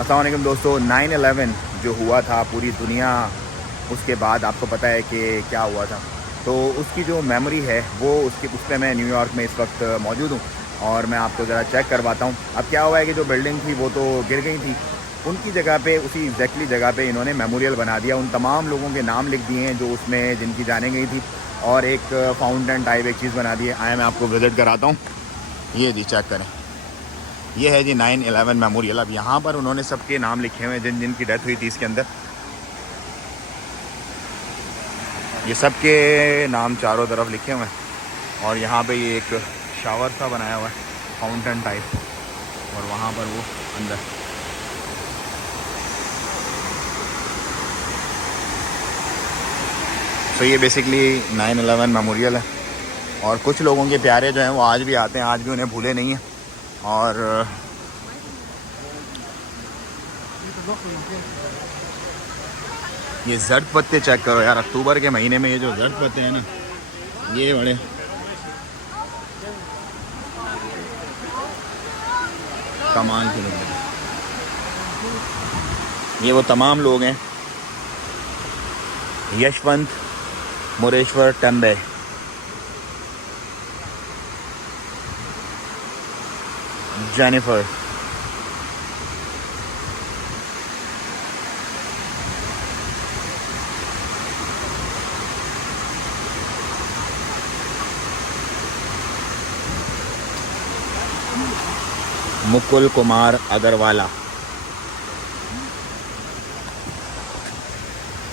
अस्सलाम वालेकुम दोस्तों। 9/11 जो हुआ था पूरी दुनिया, उसके बाद आपको पता है कि क्या हुआ था, तो उसकी जो मेमोरी है वो उस पर मैं न्यूयॉर्क में इस वक्त मौजूद हूँ और मैं आपको ज़रा चेक करवाता हूँ। अब क्या हुआ है कि जो बिल्डिंग थी वो तो गिर गई थी, उनकी जगह पे, उसी एग्जैक्टली जगह पे इन्होंने मेमोरियल बना दिया। उन तमाम लोगों के नाम लिख दिए हैं जो उसमें जिनकी जाने गई थी, और एक फाउंटेन टाइप एक चीज़ बना दी है। आए मैं आपको विज़िट कराता हूँ। ये जी चेक करें, ये है जी 9/11 मेमोरियल। अब यहाँ पर उन्होंने सबके नाम लिखे हुए हैं जिन जिनकी डेथ हुई थी इसके अंदर। ये सबके नाम चारों तरफ लिखे हुए हैं, और यहाँ पे ये एक शावर सा बनाया हुआ है फाउंटेन टाइप, और वहाँ पर वो अंदर। तो ये बेसिकली 9/11 मेमोरियल है, और कुछ लोगों के प्यारे जो हैं वो आज भी आते हैं, आज भी उन्हें भूले नहीं हैं। और ये जर्द पत्ते चेक करो यार, अक्टूबर के महीने में ये जो जर्द पत्ते हैं ना, ये बड़े कमाल के लोग हैं। ये वो तमाम लोग हैं, यशवंत मुरेश्वर टम्बे, जेनिफर, मुकुल कुमार अग्रवाला।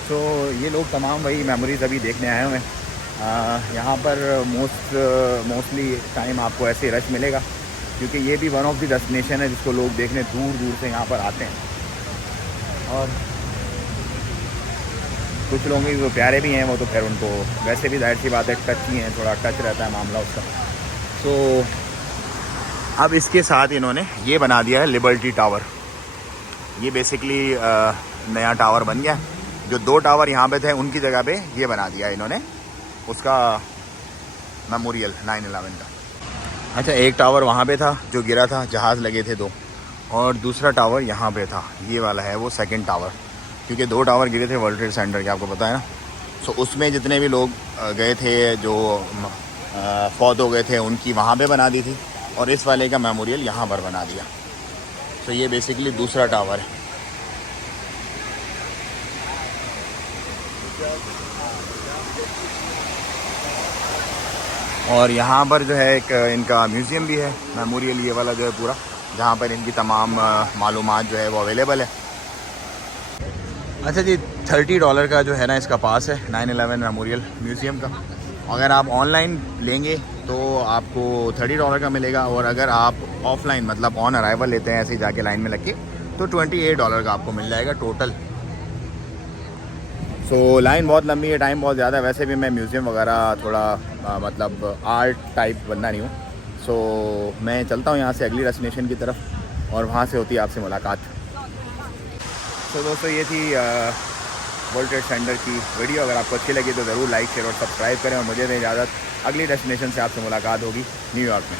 तो ये लोग तमाम वही मेमोरीज अभी देखने आए हुए हैं। यहाँ पर मोस्टली टाइम आपको ऐसे रश मिलेगा, क्योंकि ये भी वन ऑफ द डेस्टिनेशन है जिसको लोग देखने दूर दूर से यहाँ पर आते हैं। और कुछ लोगों के जो प्यारे भी हैं वो तो खैर उनको वैसे भी जाहिर सी बात है टच ही हैं, थोड़ा टच रहता है मामला उसका। तो अब इसके साथ इन्होंने ये बना दिया है लिबर्टी टावर। ये बेसिकली नया टावर बन गया। जो 2 टावर यहाँ पे थे उनकी जगह पे ये बना दिया इन्होंने उसका मेमोरियल 9/11 का। अच्छा, एक टावर वहाँ पे था जो गिरा था, जहाज़ लगे थे 2, और दूसरा टावर यहाँ पे था, ये वाला है वो सेकंड टावर। क्योंकि 2 टावर गिरे थे वर्ल्ड ट्रेड सेंटर के, आपको पता है ना। सो उसमें जितने भी लोग गए थे, जो फौत हो गए थे, उनकी वहाँ पे बना दी थी, और इस वाले का मेमोरियल यहाँ पर बना दिया। तो ये बेसिकली दूसरा टावर है। और यहाँ पर जो है एक इनका म्यूज़ियम भी है, मेमोरियल ये वाला जो है पूरा, जहाँ पर इनकी तमाम मालूमात जो है वो अवेलेबल है। अच्छा जी, $30 का जो है ना इसका पास है 9/11 मेमोरियल म्यूज़ियम का। अगर आप ऑनलाइन लेंगे तो आपको $30 का मिलेगा, और अगर आप ऑफलाइन मतलब ऑन अराइवल लेते हैं ऐसे ही जाके लाइन में लग के, तो $28 का आपको मिल जाएगा टोटल। सो लाइन बहुत लंबी है, टाइम बहुत ज़्यादा है। वैसे भी मैं म्यूज़ियम वगैरह थोड़ा मतलब आर्ट टाइप बंदा नहीं हूँ। सो मैं चलता हूँ यहाँ से अगली डेस्टिनेशन की तरफ, और वहाँ से होती है आपसे मुलाकात। तो दोस्तों ये थी वर्ल्ड ट्रेड सेंटर की वीडियो। अगर आपको अच्छी लगी तो ज़रूर लाइक शेयर और सब्सक्राइब करें, और मुझे दें इजाज़त। अगली डेस्टिनेशन से आपसे मुलाकात होगी न्यूयॉर्क में।